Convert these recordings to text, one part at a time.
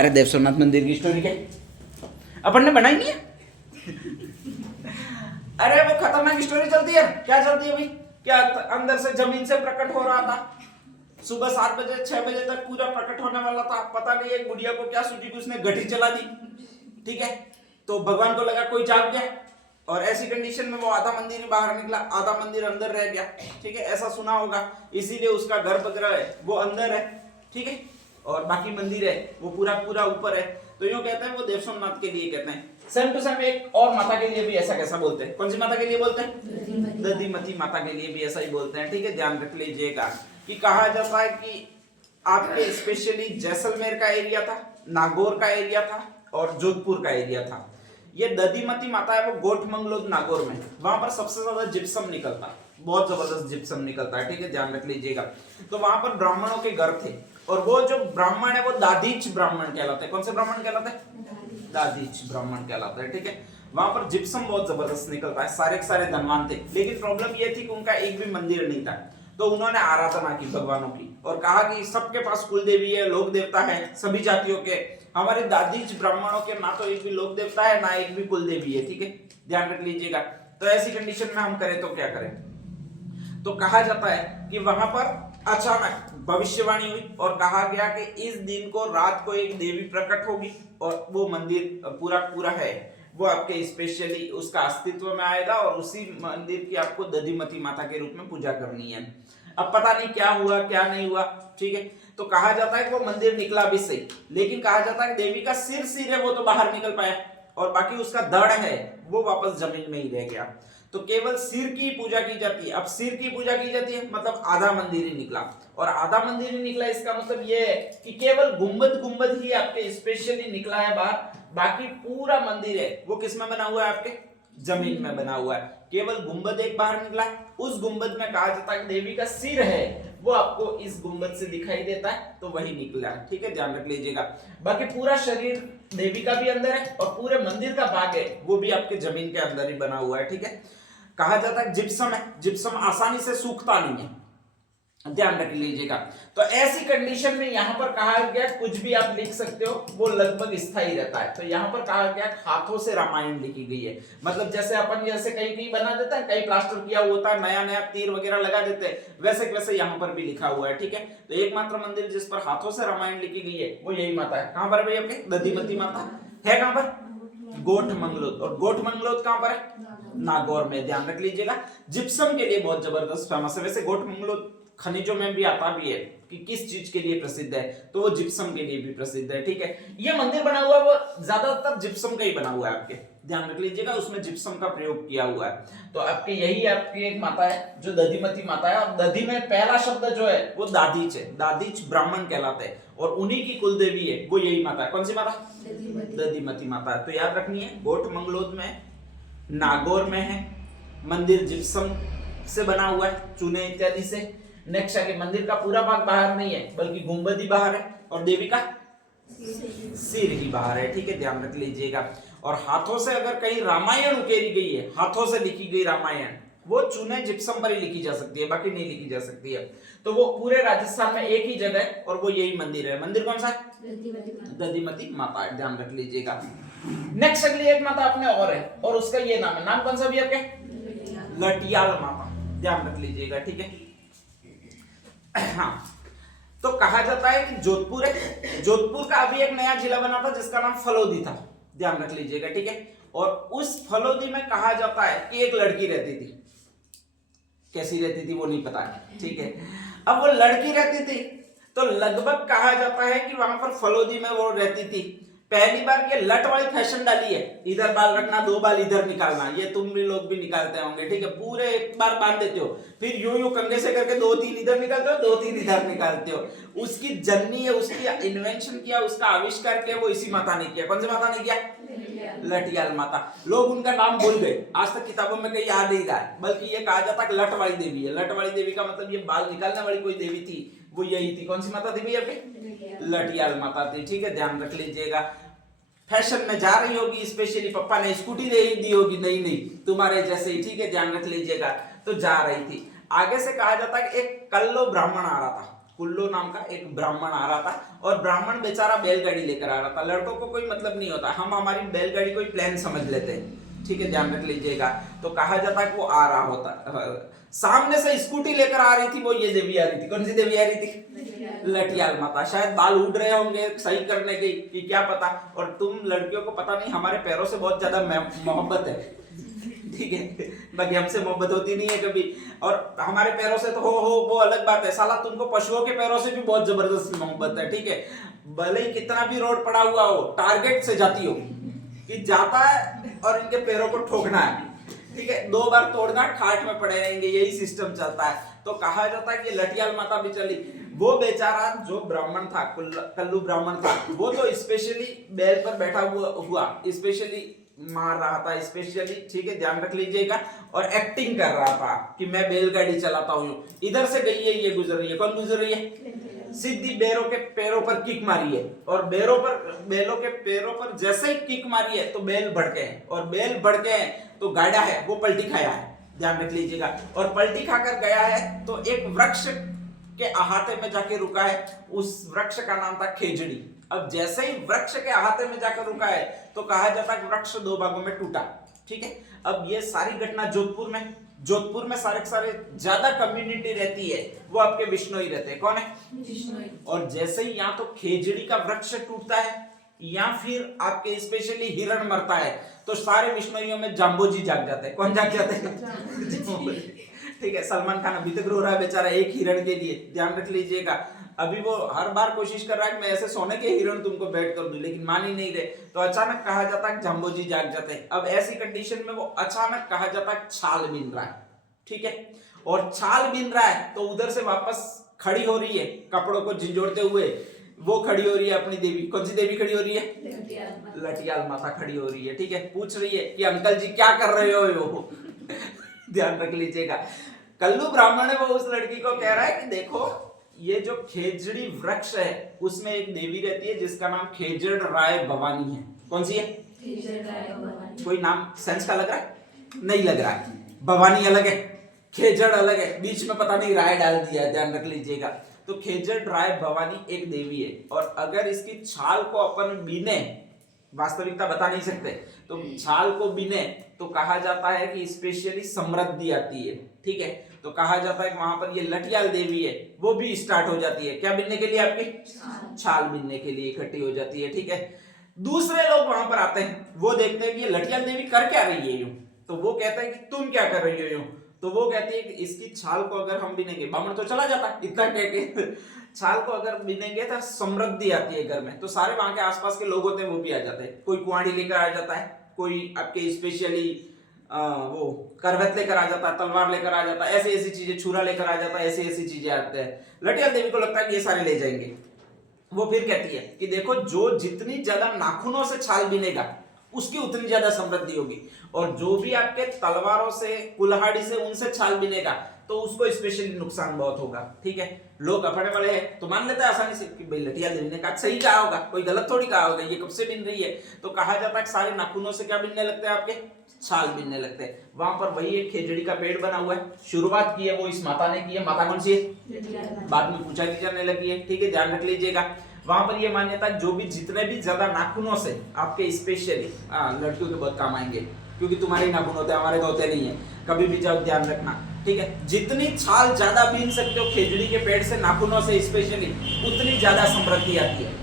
अरे देव सोमनाथ मंदिर की स्टोरी क्या अपन ने बनाई नहीं है? अरे वो खतरनाक स्टोरी चलती है। क्या चलती है भाई? क्या अंदर से जमीन से प्रकट हो रहा था, सुबह 7 बजे 6 बजे तक पूरा प्रकट होने वाला था। पता नहीं एक बुढ़िया को क्या सूझी कि उसने घटी चला दी, ठीक है। तो भगवान को लगा कोई जाग गया, और ऐसी कंडीशन में वो आधा मंदिर ही बाहर निकला, आधा मंदिर अंदर रह गया, ठीक है। ऐसा सुना होगा, इसीलिए उसका गर्भगृह है वो अंदर है, ठीक है, और बाकी मंदिर है वो पूरा पूरा ऊपर है। तो यूं कहते हैं वो देव सोमनाथ के लिए कहते हैं। सेम टू सेम एक और माता के लिए भी ऐसा कैसा बोलते हैं? कौन सी माता के लिए बोलते हैं? दधिमती माता के लिए भी ऐसा ही बोलते हैं, ठीक है। ध्यान रख लीजिएगा कि कहा जाता है कि आपके स्पेशली जैसलमेर का एरिया था, नागौर का एरिया था और जोधपुर का एरिया था। ये दधिमती माता है वो गोठ मंगलोद नागौर में, वहां पर सबसे ज्यादा जिप्सम निकलता है, बहुत जबरदस्त जिप्सम निकलता है, ठीक है। ध्यान रख लीजिएगा। तो वहां पर ब्राह्मणों के घर थे, और वो जो ब्राह्मण है वो दादीच ब्राह्मण कहलाते हैं। कौन से ब्राह्मण कहलाते हैं? दादीच ब्राह्मण कहलाते हैं, ठीक है। वहां पर जिप्सम बहुत जबरदस्त निकलता है, सारे के सारे धनवान थे, लेकिन प्रॉब्लम ये थी कि उनका एक भी मंदिर नहीं था। तो उन्होंने आराधना की भगवानों की और कहा कि सबके पास कुल देवी है, लोक देवता है सभी जातियों के, हमारे दादीच ब्राह्मणों के ना तो एक भी लोक देवता है ना एक भी कुल देवी है, ठीक है। ध्यान रख लीजिएगा। तो ऐसी कंडीशन में हम करें तो क्या करें? तो कहा जाता है कि वहां पर अचानक भविष्यवाणी हुई और कहा गया कि इस दिन को रात को एक देवी प्रकट होगी और वो मंदिर पूरा पूरा है वो आपके स्पेशली उसका अस्तित्व में आएगा, और उसी मंदिर की आपको दधिमती माता के रूप में पूजा करनी है। अब पता नहीं क्या हुआ क्या नहीं हुआ, ठीक है। तो कहा जाता है कि वो मंदिर निकला भी सही, लेकिन कहा जाता है कि देवी का सिर है वो तो बाहर निकल पाया, और बाकी उसका धड़ है वो वापस जमीन में ही रह गया। तो केवल सिर की पूजा की जाती है। अब सिर की पूजा की जाती है मतलब आधा मंदिर ही निकला, और आधा मंदिर ही निकला इसका मतलब ये है कि केवल गुंबद ही आपके स्पेशली निकला है बाहर, बाकी पूरा मंदिर है वो किस में बना हुआ है? आपके जमीन में बना हुआ है। केवल गुंबद एक बाहर निकला है, उस गुंबद में कहा जाता है देवी का सिर है वो आपको इस गुंबद से दिखाई देता है, तो वही निकला है, ठीक है। ध्यान रख लीजिएगा। बाकी पूरा शरीर देवी का भी अंदर है और पूरे मंदिर का भाग है वो भी आपके जमीन के अंदर ही बना हुआ है, ठीक है। कहा जाता है जिप्सम है, जिप्सम आसानी से सूखता नहीं है, ध्यान रख लीजिएगा। तो ऐसी कंडीशन में यहां पर कहा गया कुछ भी आप लिख सकते हो वो लगभग स्थायी रहता है। तो यहां पर कहा गया हाथों से रामायण लिखी गई है, मतलब जैसे अपन जैसे कहीं कहीं बना देते हैं, कहीं प्लास्टर किया होता है, नया नया तीर वगैरह लगा देते हैं, वैसे वैसे यहां पर भी लिखा हुआ है, ठीक है। तो एकमात्र मंदिर जिस पर हाथों से रामायण लिखी गई है वो यही माता है। कहां पर है भाई? अपनी दधिमती माता है कहां पर? गोठ मंगलोद। और गोठ मंगलोद कहां पर है? नागौर में। ध्यान रख लीजिएगा। जिप्सम के लिए बहुत जबरदस्त फेमस है। वैसे गोठ मंगलोद खनिजों में भी आता भी है कि किस चीज के लिए प्रसिद्ध है, तो वो जिप्सम के लिए भी प्रसिद्ध है, ठीक है। ये मंदिर बना हुआ वो ज्यादातर जिप्सम का ही बना हुआ है आपके, ध्यान रख लीजिएगा, उसमें जिप्सम का प्रयोग किया हुआ है। तो आपकी यही आपकी एक माता है जो दधिमती माता है, और दधि में पहला शब्द जो है वो दादीच है, दादीच ब्राह्मण कहलाते हैं, और उन्हीं की कुल देवी है वो यही माता है। कौन सी माता? दधिमती माता। तो याद रखनी है, गोठ मंगलोद में, नागौर में है, मंदिर जिप्सम से बना हुआ है, चूने इत्यादि से। नेक्स्ट आगे मंदिर का पूरा भाग बाहर नहीं है बल्कि गुंबद ही बाहर है, और देवी का सिर ही बाहर है, ठीक है। ध्यान रख लीजिएगा। और हाथों से अगर कहीं रामायण उकेरी गई है, हाथों से लिखी गई रामायण, वो चूने जिप्सम पर ही लिखी जा सकती है, बाकी नहीं लिखी जा सकती है। तो वो पूरे राजस्थान में एक ही जगह है और वो यही मंदिर है। मंदिर कौन सा है? दधिमती माता। ध्यान रख लीजिएगा। नेक्स्ट अगली एक माता अपने और है, और उसका ये नाम है, नाम कौन सा भी आपके? लटियाल माता। ध्यान रख लीजिएगा, ठीक है। हाँ, तो कहा जाता है कि जोधपुर है, जोधपुर का अभी एक नया जिला बना था जिसका नाम फलोदी था, ध्यान रख लीजिएगा, ठीक है। और उस फलोदी में कहा जाता है कि एक लड़की रहती थी, कैसी रहती थी वो नहीं पता, ठीक है। अब वो लड़की रहती थी तो लगभग कहा जाता है कि वहां पर फलोदी में वो रहती थी। पहली बार ये लट वाली फैशन डाली है, इधर बाल रखना, 2 बाल इधर निकालना, ये तुम भी लोग भी निकालते होंगे, ठीक है। पूरे एक बार बांध देते हो, फिर यूं कंधे से करके 2-3 इधर निकालते हो, 2-3 इधर निकालते हो। उसकी जननी है, उसकी इन्वेंशन किया, उसका आविष्कार किया वो इसी माता ने किया। कौन सी माता ने किया? लटियाल माता। लोग उनका नाम भूल गए, आज तक किताबों में कहीं याद नहीं रहा, बल्कि ये कहा जाता है लट वाली देवी है। लट वाली देवी का मतलब ये बाल निकालने वाली कोई देवी थी, वो यही थी। कौन सी माता थी भैया? लटियाल माता थी, ठीक है। ध्यान रख लीजिएगा। फैशन में जा रही होगी, स्पेशली पापा ने स्कूटी दे दी होगी, नहीं नहीं तुम्हारे जैसे ही, ठीक है। ध्यान रख लीजिएगा। तो जा रही थी। आगे से कहा जाता है कि एक कल्लो ब्राह्मण आ रहा था। कुल्लो नाम का एक ब्राह्मण आ रहा था, और ब्राह्मण बेचारा बैलगाड़ी लेकर आ रहा था। लड़कों को कोई मतलब नहीं होता, हम हमारी बैलगाड़ी कोई प्लान समझ लेते हैं, ठीक है, ध्यान रख लीजिएगा। तो कहा जाता है कि वो आ रहा होता, सामने से स्कूटी लेकर आ रही थी, वो ये देवी आ रही थी। कौन सी देवी आ रही थी? लटियाल माता। शायद बाल उड़ रहे होंगे सही करने की, कि क्या पता। और तुम लड़कियों को पता नहीं, हमारे पैरों से बहुत ज्यादा मोहब्बत है, ठीक है, बाकी हमसे मोहब्बत होती नहीं है कभी। और हमारे पैरों से तो हो वो अलग बात है, साला तुमको पशुओं के पैरों से भी बहुत जबरदस्त मोहब्बत है, ठीक है। भले ही कितना भी रोड पड़ा हुआ हो, टारगेट से जाती हो कि जाता है और इनके पैरों को ठोकना है, ठीक है, 2 बार तोड़ना, खाट में पड़े रहेंगे, यही सिस्टम चलता है। तो कहा जाता है कि लटियाल माता भी चली। वो बेचारा जो ब्राह्मण था, कल्लू ब्राह्मण था, वो तो स्पेशली बैल पर बैठा हुआ स्पेशली मार रहा था, स्पेशली, ठीक है, ध्यान रख लीजिएगा। और एक्टिंग कर रहा था कि मैं बैलगाड़ी चलाता हूँ। इधर से गई है, ये गुजर रही है, कौन गुजर रही है? सीधी बैलों के पैरों पर किक मारी है, और बैलों के पैरों पर जैसे ही किक मारी है तो बैल भड़के हैं, और बैल भड़के हैं तो गाड़ा है वो पलटी खाया है, ध्यान रख लीजिएगा। और पलटी खाकर गया है तो एक वृक्ष के अहाते में जाके रुका है, उस वृक्ष का नाम था खेजड़ी। अब जैसे ही वृक्ष के अहाते में जाकर रुका है तो कहा जाता है कि वृक्ष 2 भागों में टूटा, ठीक है। अब ये सारी घटना जोधपुर में सारे ज्यादा कम्युनिटी रहती है, वो आपके बिश्नोई रहते हैं। कौन है? बिश्नोई। और जैसे ही यहाँ तो खेजड़ी का वृक्ष टूटता है या फिर आपके स्पेशली हिरण मरता है, तो सारे बिश्नोइयों में जाम्बोजी जाग जाते हैं। कौन जाग जाते हैं? ठीक है, सलमान खान अभी तक रो रहा है बेचारा एक हिरण के लिए, ध्यान रख लीजिएगा। अभी वो हर बार कोशिश कर रहा है कि मैं ऐसे सोने के हिरण तुमको बैठ कर दूं, लेकिन मान ही नहीं रहे। तो अचानक कहा जाता है जाम्बोजी जाग जाते हैं। अब ऐसी कंडीशन में वो अचानक कहा जाता है छाल बीन रहा है, ठीक है, और छाल बीन रहा है तो उधर से वापस खड़ी हो रही है, कपड़ों को झिंझोड़ते हुए वो खड़ी हो रही है अपनी देवी। कौन सी देवी खड़ी हो रही है? लटियाल माता खड़ी हो रही है, ठीक है। पूछ रही है कि अंकल जी क्या कर रहे हो? ध्यान रख लीजिएगा। कल्लू ब्राह्मण है, वो उस लड़की को कह रहा है कि देखो ये जो खेजड़ी वृक्ष है उसमें एक देवी रहती है जिसका नाम खेजड़ राय भवानी है। कौन सी है? खेजड़ राय भवानी। कोई नाम सेंस का लग रहा है? नहीं लग रहा है। भवानी अलग है, खेजड़ अलग है, बीच में पता नहीं राय डाल दिया है, ध्यान रख लीजिएगा। तो खेजड़ राय भवानी एक देवी है, और अगर इसकी छाल को अपन बीने, वास्तविकता बता नहीं सकते, तो छाल को बीने तो कहा जाता है कि स्पेशली समृद्धि आती है, ठीक है। तो कहा जाता है कि वहां पर ये लटियाल देवी है, वो भी स्टार्ट हो जाती है। क्या बीनने के लिए? आपकी छाल बीनने के लिए इकट्ठी हो जाती है, ठीक है। दूसरे लोग वहां पर आते हैं, वो देखते हैं कि ये लटियाल देवी कर क्या रही है यूं, तो वो कहते हैं कि तुम क्या कर रही हो यूं, तो वो कहती है कि इसकी छाल को अगर हम बीनेंगे, बामण तो चला जाता इतना कह के, छाल को अगर बीनेंगे तो समृद्धि आती है घर में। तो सारे वहां के आसपास के लोग होते हैं वो भी आ जाते हैं, कोई कुआड़ी लेकर आ जाता है, कोई आपके स्पेशली वो करवत लेकर आ जाता है, तलवार लेकर आ जाता है, ऐसी ऐसी चीजें, छुरा लेकर आ जाता है, ऐसी ऐसी चीजें आते हैं। लटियाल देवी को लगता है कि ये सारे ले जाएंगे। वो फिर कहती है कि देखो जो जितनी ज्यादा नाखूनों से छाल बीनेगा उसकी उतनी ज्यादा समृद्धि होगी, और जो भी आपके तलवारों से, कुल्हाड़ी से, उनसे छाल बीनेगा तो उसको स्पेशली नुकसान बहुत होगा, ठीक है। लोग अपने वाले हैं तो मान लेते हैं आसानी से कि भाई लटियाल देवी ने कहा, सही कहा होगा, कोई गलत थोड़ी कहा होगा, ये कब से बीन रही है। तो कहा जाता है सारे नाखूनों से क्या बीनने लगते हैं? आपके छाल बीनने लगते हैं। वहां पर वही एक खेजड़ी का पेड़ बना हुआ है, शुरुआत की है वो इस माता ने की है। माता कौन सी है? बाद में पूछा की जाने लगी है, ठीक है, ध्यान रख लीजिएगा। वहां पर ये मान्यता जो भी जितने भी ज्यादा नाखूनों से आपके स्पेशली लड़कियों के बहुत काम आएंगे, क्योंकि तुम्हारे नाखून होते हैं, हमारे तो होते नहीं है, कभी भी जाओ ध्यान रखना, ठीक है। जितनी छाल ज्यादा बीन सकते हो खेजड़ी के पेड़ से, नाखूनों से स्पेशली, उतनी ज्यादा समृद्धि आती है।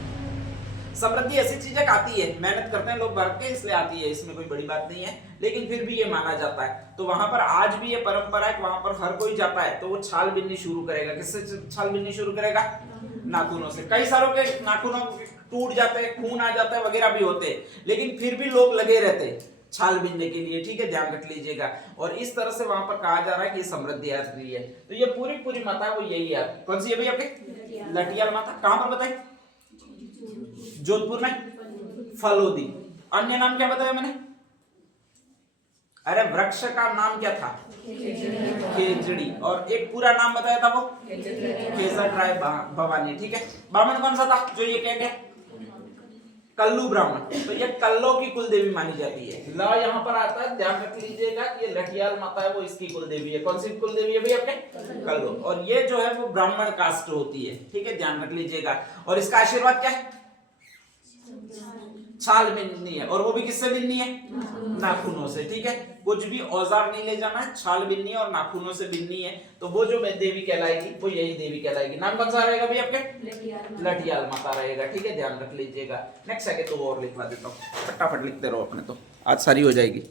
समृद्धि ऐसी चीजें आती है, मेहनत करते हैं लोग भर के, इसलिए आती है, इसमें कोई बड़ी बात नहीं है, लेकिन फिर भी ये माना जाता है। तो वहां पर आज भी ये परंपरा है, वहां पर हर कोई जाता है तो वो छाल बीननी शुरू करेगा। किससे छाल बीननी शुरू करेगा? नाखूनों से। कई सारों के नाखूनों टूट जाते हैं, खून आ जाता है वगैरह भी होते हैं, लेकिन फिर भी लोग लगे रहते हैं छाल बीनने के लिए, ठीक है, ध्यान रख लीजिएगा। और इस तरह से वहां पर कहा जा रहा है कि समृद्धि आ रही है। तो ये पूरी माता है वो यही है। कौन सी है भाई? आपकी लटियाल माता। कहां पर बताई? जोधपुर में फलोदी। अन्य नाम क्या बताया मैंने? अरे वृक्ष का नाम क्या था? खेजड़ी। और एक पूरा नाम बताया था वो खेजड़ राय भवानी, ठीक है। बामन कौन सा था जो ये कह गया? कल्लू ब्राह्मण, तो ये कल्लों की कुल देवी मानी जाती है। ल यहाँ पर आता है, ध्यान रख लीजिएगा कि ये लठियाल माता है वो इसकी कुल देवी है। कौन सी कुल देवी है भाई अपने? कल्लो। और ये जो है वो ब्राह्मण कास्ट होती है, ठीक है, ध्यान रख लीजिएगा। और इसका आशीर्वाद क्या है? छाल बिननी है, और वो भी किससे बिननी है? नाखूनों से, ठीक है। कुछ भी औजार नहीं ले जाना है, छाल बिननी है और नाखूनों से बिननी है। तो वो जो देवी कहलाएगी वो यही देवी कहलाएगी। नाम कौन सा रहेगा भाई आपके? लठियाल माता रहेगा, ठीक है, ध्यान रख लीजिएगा। नेक्स्ट सेकंड तो और लिखवा देता हूँ, फटाफट लिखते रहो अपने, तो आज सारी हो जाएगी।